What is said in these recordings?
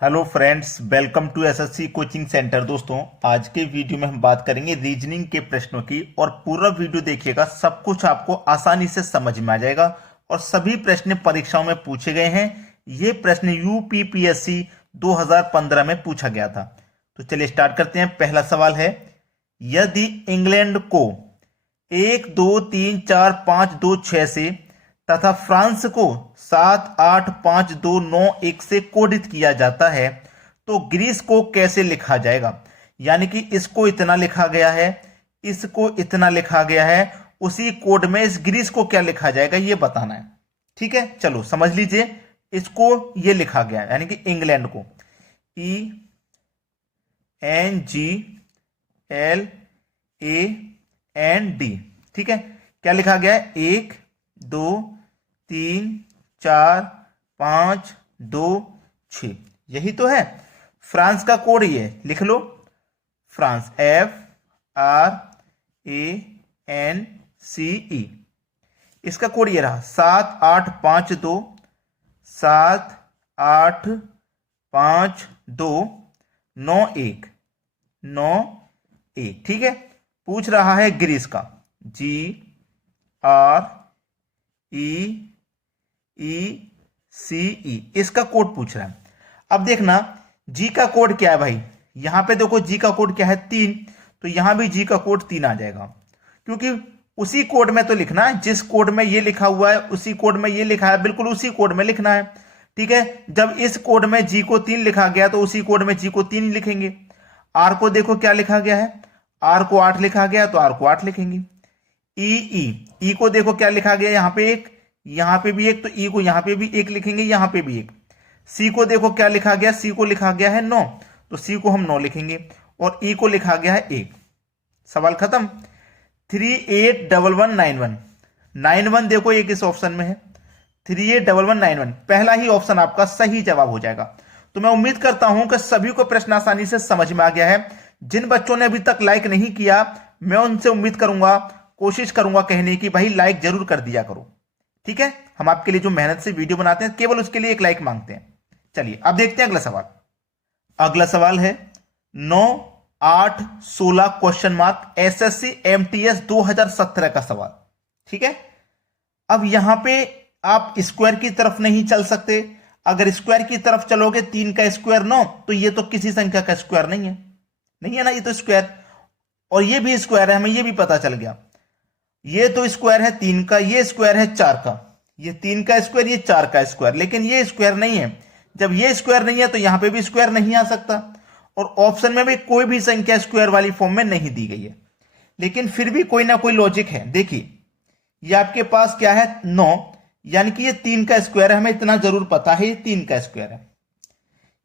Hello friends, welcome to SSC coaching centre. दोस्तों, आज के वीडियो में हम बात करेंगे रीजनिंग के प्रश्नों की और पूरा वीडियो देखिएगा। सब कुछ आपको आसानी से समझ में आ जाएगा और सभी प्रश्न परीक्षाओं में पूछे गए हैं। ये प्रश्न यूपीपीएससी 2015 में पूछा गया था। तो चलिए स्टार्ट करते हैं। पहला सवाल है, यदि इंग्लैंड को 1 2 3 4 5 2 6 से तथा फ्रांस को 7 8 5 2 9 1 से कोडित किया जाता है तो ग्रीस को कैसे लिखा जाएगा। यानी कि इसको इतना लिखा गया है, इसको इतना लिखा गया है, उसी कोड में इस ग्रीस को क्या लिखा जाएगा ये बताना है। ठीक है, चलो समझ लीजिए। इसको ये लिखा गया है, यानी कि इंग्लैंड को ENGLAND। ठीक है, क्या लिखा गया है? 1 2 3 4 5 2 6, यही तो है। फ्रांस का कोड ये लिख लो, फ्रांस FRANCE। इसका कोड ये रहा 7 8 5 2 7 8 5 2 9 1 9 1। ठीक है, पूछ रहा है ग्रीस का, GREECE, इसका कोड पूछ रहा है। अब देखना जी का कोड क्या है भाई। यहां पे देखो जी का कोड क्या है? 3। तो यहां भी जी का कोड 3 आ जाएगा, क्योंकि उसी कोड में तो लिखना है। जिस कोड में ये लिखा हुआ है उसी कोड में ये लिखा है, बिल्कुल उसी कोड में लिखना है। ठीक है, जब इस कोड में जी को 3 लिखा गया तो उसी कोड में जी को 3 लिखेंगे। आर को देखो क्या लिखा गया है, आर को 8 लिखा गया तो आर को 8 लिखेंगे। ई को देखो क्या लिखा गया, यहां पे 1, यहां पे भी 1, तो ई को यहां पे भी 1 लिखेंगे, यहां पे भी 1। सी को देखो क्या लिखा गया, सी को लिखा गया है 9, तो सी को हम 9 लिखेंगे और ई को लिखा गया है 1। सवाल खत्म। 381191 देखो एक इस ऑप्शन में है, 381191 पहला ही ऑप्शन आपका सही जवाब हो जाएगा। तो मैं उम्मीद करता हूं कि सभी को प्रश्न आसानी से समझ में आ गया है। जिन बच्चों ने अभी तक लाइक नहीं किया, मैं उनसे उम्मीद करूंगा, कोशिश करूंगा कहने की भाई लाइक जरूर कर दिया करो। ठीक है, हम आपके लिए जो मेहनत से वीडियो बनाते हैं केवल उसके लिए एक लाइक मांगते हैं। चलिए अब देखते हैं अगला सवाल। अगला सवाल है 9 8 16 क्वेश्चन मार्क एसएससी एमटीएस 2017 का सवाल। ठीक है, अब यहां पे आप स्क्वायर की तरफ नहीं चल सकते। अगर स्क्वायर की तरफ चलोगे 3 का स्क्वायर 9, तो ये तो किसी संख्या का स्क्वायर नहीं है, नहीं है ना, ये तो स्क्वायर। और ये भी स्क्वायर है, हमें ये भी पता चल गया। ये तो स्क्वायर है 3 का, ये स्क्वायर है 4 का। ये 3 का स्क्वायर, ये 4 का स्क्वायर, लेकिन ये स्क्वायर नहीं है। जब ये स्क्वायर नहीं है तो यहां पे भी स्क्वायर नहीं आ सकता। और ऑप्शन में भी कोई भी संख्या स्क्वायर वाली फॉर्म में नहीं दी गई है, लेकिन फिर भी कोई ना कोई लॉजिक है। देखिए, ये आपके पास क्या है 9, यानी कि ये 3 का स्क्वायर है, हमें इतना जरूर पता है ये 3 का स्क्वायर है।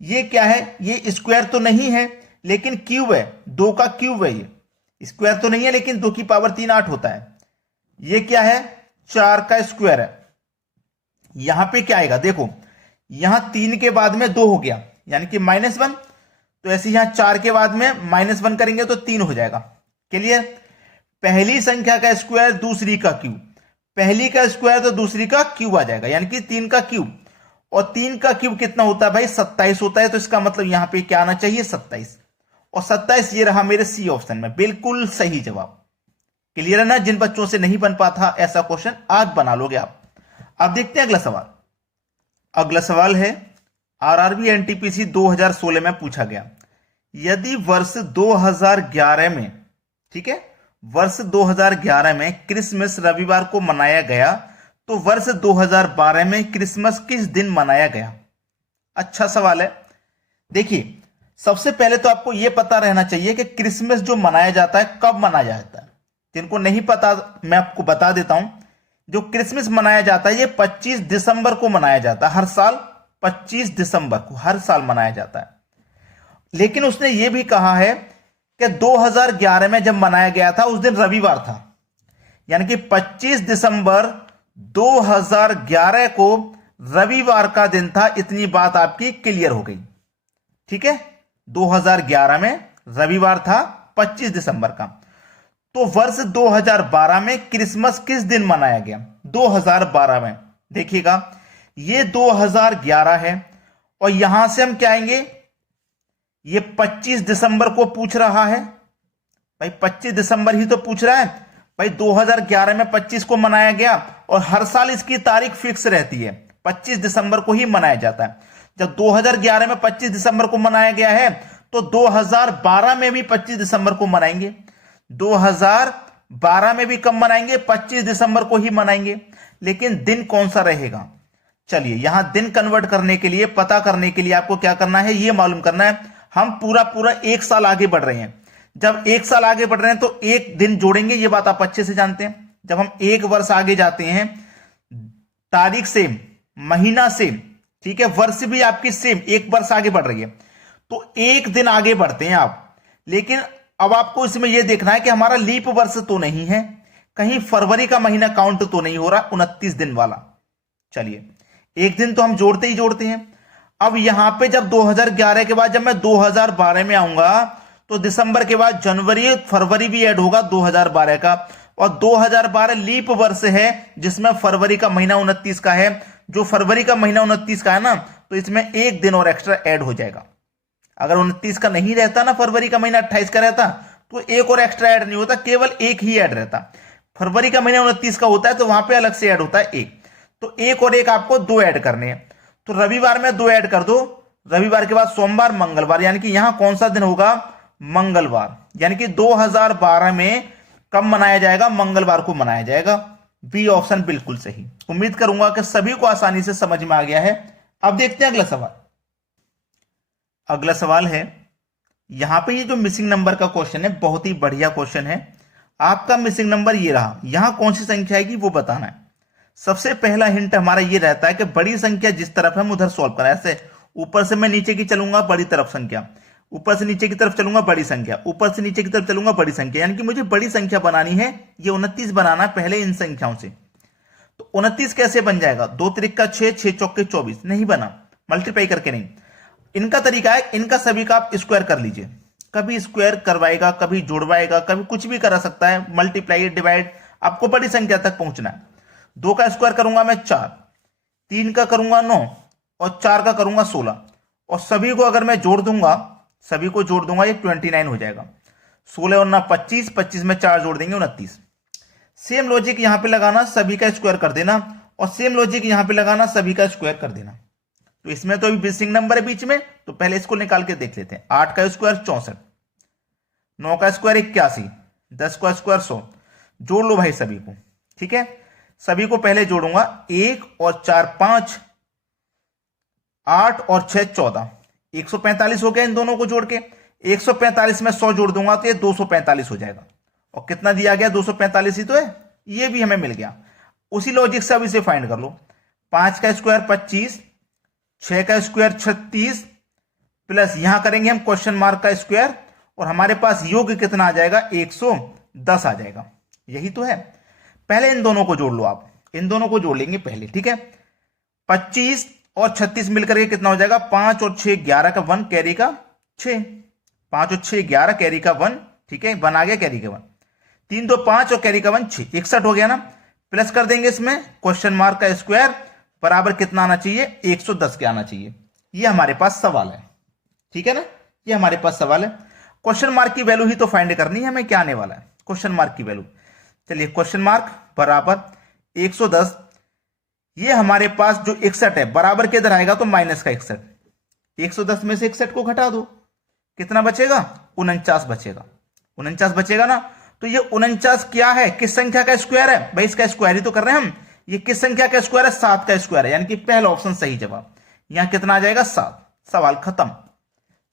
ये क्या है? ये स्क्वायर तो नहीं है लेकिन क्यूब है, 2 का क्यूब है। ये स्क्वायर तो नहीं है लेकिन 2 की पावर 3 8 होता है। ये क्या है? 4 का स्क्वायर है। यहां पे क्या आएगा देखो, यहां 3 के बाद में 2 हो गया, यानी कि -1। तो ऐसे यहां 4 के बाद में -1 करेंगे तो 3 हो जाएगा। क्लियर? पहली संख्या का स्क्वायर दूसरी का क्यूब, पहली का स्क्वायर तो दूसरी का क्यूब आ जाएगा, यानी कि 3 का क्यूब। और 3 का क्यूब कितना होता है भाई? 27 होता है। तो इसका मतलब यहां पे क्या आना चाहिए? 27। और 27 ये रहा मेरे सी ऑप्शन में, बिल्कुल सही जवाब। क्लियर है ना? जिन बच्चों से नहीं बन पाता ऐसा क्वेश्चन, आज बना लोगे आप। अब देखते हैं अगला सवाल। अगला सवाल है आरआरबी एनटीपीसी 2016 में पूछा गया, यदि वर्ष 2011 में, ठीक है, वर्ष 2011 में क्रिसमस रविवार को मनाया गया तो वर्ष 2012 में क्रिसमस किस दिन मनाया गया? अच्छा सवाल है। देखिए, सबसे पहले तो आपको यह पता रहना चाहिए कि क्रिसमस जो मनाया जाता है कब मनाया जाता है। जिनको नहीं पता मैं आपको बता देता हूं। जो क्रिसमस मनाया जाता है ये 25 दिसंबर को मनाया जाता है। हर साल 25 दिसंबर को हर साल मनाया जाता है। लेकिन उसने ये भी कहा है कि 2011 में जब मनाया गया था उस दिन रविवार था, यानी कि 25 दिसंबर 2011 को रविवार का दिन था। इतनी बात आपकी क्लियर हो गई। ठीक है, 2011 में रविवार था 25 दिसंबर का। तो वर्ष 2012 में क्रिसमस किस दिन मनाया गया? 2012 में देखिएगा, ये 2011 है और यहां से हम क्या आएंगे, ये 25 दिसंबर को पूछ रहा है भाई, 25 दिसंबर ही तो पूछ रहा है भाई। 2011 में 25 को मनाया गया और हर साल इसकी तारीख फिक्स रहती है, 25 दिसंबर को ही मनाया जाता है। जब 2011 में 25 दिसंबर को मनाया गया है तो 2012 में भी 25 दिसंबर को मनाएंगे, 2012 में भी कब मनाएंगे, 25 दिसंबर को ही मनाएंगे। लेकिन दिन कौन सा रहेगा, चलिए यहां दिन कन्वर्ट करने के लिए, पता करने के लिए आपको क्या करना है, यह मालूम करना है। हम पूरा पूरा एक साल आगे बढ़ रहे हैं। जब एक साल आगे बढ़ रहे हैं तो एक दिन जोड़ेंगे, ये बात आप अच्छे से जानते हैं। जब हम एक वर्ष आगे जाते हैं, तारीख सेम, महीना सेम, ठीक है, वर्ष भी आपकी सेम, एक वर्ष आगे बढ़ रही है तो एक दिन आगे बढ़ते हैं आप। लेकिन अब आपको इसमें यह देखना है कि हमारा लीप वर्ष तो नहीं है, कहीं फरवरी का महीना काउंट तो नहीं हो रहा 29 दिन वाला। चलिए एक दिन तो हम जोड़ते ही जोड़ते हैं। अब यहां पे जब 2011 के बाद जब मैं 2012 में आऊंगा तो दिसंबर के बाद जनवरी फरवरी भी ऐड होगा 2012 का, और 2012 लीप वर्ष है जिसमें फरवरी का महीना 29 का है। जो फरवरी का महीना 29 का है ना, तो इसमें एक दिन और एक्स्ट्रा ऐड हो जाएगा। अगर 29 का नहीं रहता ना, फरवरी का महीना 28 का रहता तो एक और एक्स्ट्रा ऐड नहीं होता, केवल एक ही ऐड रहता। फरवरी का महीना 29 का होता है तो वहां पे अलग से ऐड होता है एक, तो एक और एक आपको दो ऐड करने हैं। तो रविवार में दो ऐड कर दो, रविवार के बाद सोमवार मंगलवार, यानी कि यहां कौन सा दिन होगा, मंगलवार। यानी कि 2012 में कब मनाया जाएगा, मंगलवार को मनाया जाएगा। बी ऑप्शन बिल्कुल सही। उम्मीद करूंगा कि सभी को आसानी से समझ में आ गया है। अब देखते हैं अगला सवाल। अगला सवाल है, यहां पे ये जो मिसिंग नंबर का क्वेश्चन है, बहुत ही बढ़िया क्वेश्चन है। आपका मिसिंग नंबर ये रहा, यहां कौन सी संख्या आएगी वो बताना है। सबसे पहला हिंट हमारा ये रहता है कि बड़ी संख्या जिस तरफ है हम उधर सॉल्व करें। ऐसे ऊपर से मैं नीचे की चलूंगा, बड़ी तरफ संख्या, ऊपर से नीचे की तरफ चलूंगा, बड़ी संख्या, ऊपर से नीचे की तरफ चलूंगा, बड़ी संख्या। यानी कि मुझे बड़ी संख्या बनानी है, ये 29 बनाना है पहले इन संख्याओं से। तो 29 कैसे बन जाएगा, 2 त्रिक का 6, 6 चौक के 24, नहीं बना, मल्टीप्लाई करके नहीं। इनका तरीका है, इनका सभी का आप स्क्वायर कर लीजिए। कभी स्क्वायर करवाएगा, कभी जुड़वाएगा, कभी कुछ भी करा सकता है, मल्टीप्लाई डिवाइड, आपको बड़ी संख्या तक पहुंचना है। 2 का स्क्वायर करूंगा मैं 4, 3 का करूंगा 9 और 4 का करूंगा 16, और सभी को अगर मैं जोड़ दूंगा, सभी को जोड़ दूंगा, ये 29 हो जाएगा। 16 और 9 25, 25 में 4 जोड़ देंगे 29। सेम लॉजिक यहां पे लगाना, सभी का स्क्वायर कर देना, और सेम लॉजिक यहां पे लगाना, सभी का स्क्वायर कर देना। तो इसमें तो अभी मिसिंग नंबर है बीच में, तो पहले इसको निकाल के देख लेते हैं। 8 का स्क्वायर 64, 9 का स्क्वायर 81, 10 का स्क्वायर 100। जोड़ लो भाई सभी को, ठीक है। सभी को पहले जोड़ूंगा, 1 और 4 5, 8 और 6 14, 145 हो गया इन दोनों को जोड़ के। 145 में 100 जोड़ दूंगा तो ये 245 हो जाएगा। और कितना दिया गया, 245 ही तो है, ये भी हमें मिल गया। उसी लॉजिक से अब इसे फाइंड कर लो। 5 का स्क्वायर 25, 6 का स्क्वायर 36, प्लस यहां करेंगे हम क्वेश्चन मार्क का स्क्वायर, और हमारे पास योग कितना आ जाएगा, 110 आ जाएगा। यही तो है। पहले इन दोनों को जोड़ लो, आप इन दोनों को जोड़ लेंगे पहले, ठीक है। 25 और 36 मिलकर के कितना हो जाएगा, 5 और 6 11 का 1 कैरी का 6, 5 और 6 11 कैरी का 1, ठीक है, 1 आ गया कैरी का 1, 3 2 5 और कैरी का 1 6, 61 हो गया ना। प्लस कर देंगे इसमें क्वेश्चन मार्क का स्क्वायर, बराबर कितना आना चाहिए, 110 के आना चाहिए। ये हमारे पास सवाल है, ठीक है ना, ये हमारे पास सवाल है। क्वेश्चन मार्क की वैल्यू ही तो फाइंड करनी है हमें, क्या आने वाला है क्वेश्चन मार्क की वैल्यू। चलिए क्वेश्चन मार्क बराबर 110, ये हमारे पास जो 61 है बराबर के इधर आएगा तो माइनस का 61, 110 में से 61 को घटा दो, कितना बचेगा, 49 बचेगा। 49 बचेगा ना, तो ये 49 क्या है, किस संख्या का स्क्वायर है भाई, इसका स्क्वायर ही तो कर रहे हैं हम। ये किस संख्या का स्क्वायर है, 7 का स्क्वायर है, यानी कि पहला ऑप्शन सही जवाब। यहां कितना आ जाएगा, 7। सवाल खत्म।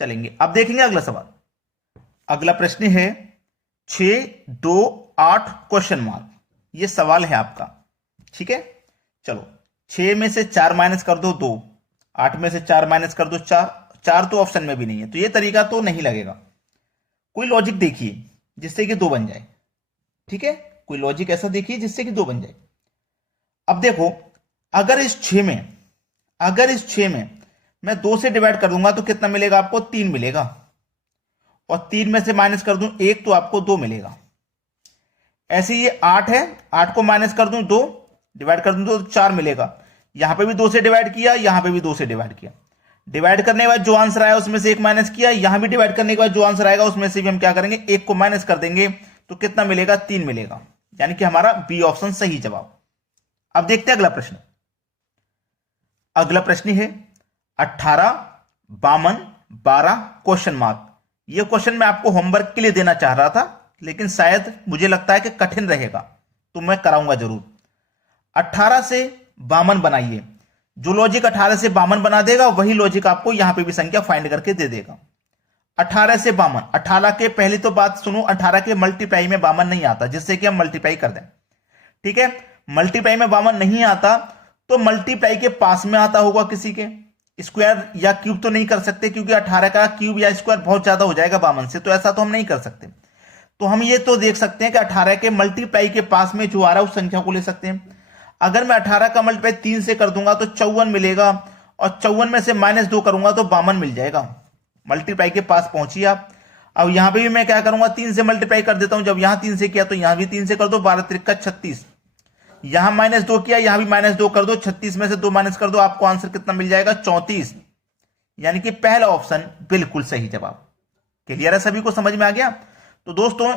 चलेंगे अब देखेंगे अगला सवाल। अगला प्रश्न है 6 2 8 क्वेश्चन मार्क, ये सवाल है आपका, ठीक है। चलो 6 में से 4 माइनस कर दो 2, 8 में से 4 माइनस कर दो 4, 4 तो ऑप्शन में भी नहीं है, तो ये तरीका तो नहीं लगेगा। कोई लॉजिक देखिए जिससे कि 2 बन जाए, ठीक है, कोई लॉजिक ऐसा देखिए जिससे कि 2 बन जाए। अब देखो, अगर इस 6 में मैं 2 से डिवाइड कर दूंगा तो कितना मिलेगा आपको, 3 मिलेगा, और 3 में से माइनस कर दूं 1 तो आपको 2 मिलेगा। ऐसे ये 8 है, 8 को माइनस कर दूं 2, डिवाइड कर दूं तो 4 मिलेगा। यहां पे भी 2 से डिवाइड किया, यहां पे भी 2 से डिवाइड किया, डिवाइड करने के बाद जो आंसर आया उसमें से एक माइनस किया, यहां भी डिवाइड करने के बाद जो आंसर आएगा उसमें से भी हम क्या करेंगे, एक को माइनस कर देंगे, तो कितना मिलेगा, 3 मिलेगा, यानी कि हमारा बी ऑप्शन सही जवाब। अब देखते हैं अगला प्रश्न। अगला प्रश्न है 18, 52, 12 क्वेश्चन मार्क। यह क्वेश्चन मैं आपको होमवर्क के लिए देना चाह रहा था, लेकिन शायद मुझे लगता है कि कठिन रहेगा, तो मैं कराऊंगा जरूर। 18 से 52 बनाइए। जो लॉजिक 18 से 52 बना देगा वही लॉजिक आपको यहां पे भी संख्या फाइंड करके दे देगा। 18 से 52, 18 के पहली तो बात सुनो, 18 के मल्टीप्लाई में 52 नहीं आता, जिससे कि हम मल्टीप्लाई कर दें। ठीक है, मल्टीप्लाई में 52 नहीं आता तो मल्टीप्लाई के पास में आता होगा किसी के। स्क्वायर या क्यूब तो नहीं कर सकते, क्योंकि 18 का क्यूब या स्क्वायर बहुत ज्यादा हो जाएगा 52 से, तो ऐसा तो हम नहीं कर सकते। तो हम ये तो देख सकते हैं कि 18 के मल्टीप्लाई के पास में जो आ रहा है उस संख्या को ले सकते हैं। अगर मैं 18 का मल्टीप्लाई 3 से कर दूंगा तो 54 मिलेगा, और 54 में से -2 करूंगा तो 52 मिल जाएगा। मल्टीप्लाई के पास पहुंचिए आप। अब यहां पे भी मैं क्या करूंगा, 3 से मल्टीप्लाई कर देता हूं। जब यहां 3 से किया तो यहां भी 3 से कर दो, 12 त्रिका 36। यहां -2 किया, यहां भी -2 कर दो, 36 में से 2 माइनस कर दो, आपको आंसर कितना मिल जाएगा, 34। यानी कि पहला ऑप्शन बिल्कुल सही जवाब। क्लियर है, सभी को समझ में आ गया? तो दोस्तों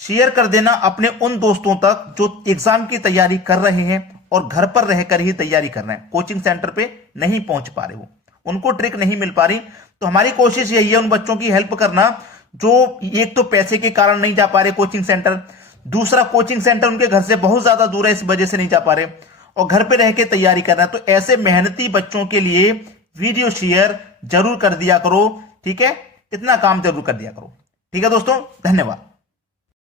शेयर कर देना अपने उन दोस्तों तक जो एग्जाम की तैयारी कर रहे हैं और घर पर रहकर ही तैयारी कर रहे हैं, कोचिंग सेंटर पे नहीं पहुंच पा रहे हो, उनको ट्रिक नहीं मिल पा रही। तो हमारी कोशिश यही है उन बच्चों की हेल्प करना जो एक तो पैसे के कारण नहीं जा पा रहे कोचिंग सेंटर, दूसरा कोचिंग सेंटर उनके घर से बहुत ज्यादा दूर है, इस वजह से नहीं जा पा रहे, और घर पे रह के तैयारी कर रहे हैं। तो ऐसे मेहनती बच्चों के लिए वीडियो शेयर जरूर कर दिया करो। ठीक है, इतना काम जरूर कर दिया करो। ठीक है दोस्तों, धन्यवाद।